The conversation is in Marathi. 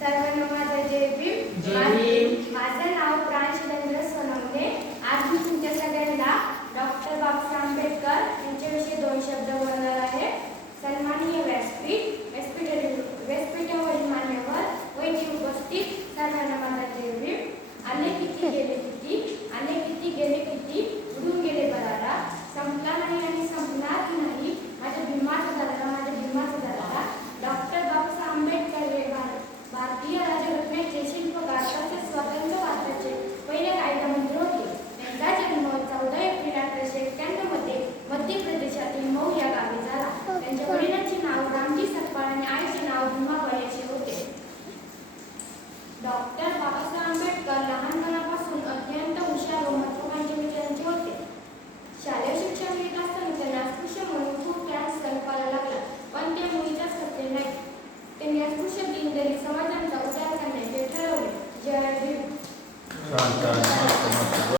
सर्वांना माझा जय भीम. माझं नाव प्रांशुलेंद्र सोनवणे. आज मी तुमच्या सगळ्यांना डॉक्टर बाबासाहेब आंबेडकर यांच्याविषयी 2 शब्द बोलणार आहे. सन्माननीय व्यासपीठावरील मान्यवर व इथे उपस्थित सर्वांना माझा जय भीम. आले किती गेले किती उडून गेले बरारा, संपला नाही आणि संपणार नाही माझ्या भीमाचा दरारा. डॉक्टर बाबासाहेब आंबेडकर हे भारतीय राज्यघटनेचे शिल्पकार तसेच स्वतंत्र भारताचे पहिले कायदामंत्री होते. त्यांचा जन्म 14 एप्रिल 1891 मध्ये मध्य प्रदेशातील मऊ या गावी झाला. त्यांच्या वडिलांचे नाव रामजी सकपाळ आणि आईचे नाव भीमाबाई असे होते. डॉक्टर बाबासाहेब आंबेडकर लहानपणापासून अत्यंत हुशार व महत्त्वाकांक्षी विचारांचे होते. शालेय शिक्षण घेत असताना त्यांना अस्पृश्य म्हणून खूप त्रास सहन करावा लागला, पण ते मुळीच सत्य नाही. त्यांनी अस्पृश्य दीनदलित समाजांचा उद्धार करण्याचे ठरवले. जय भीम.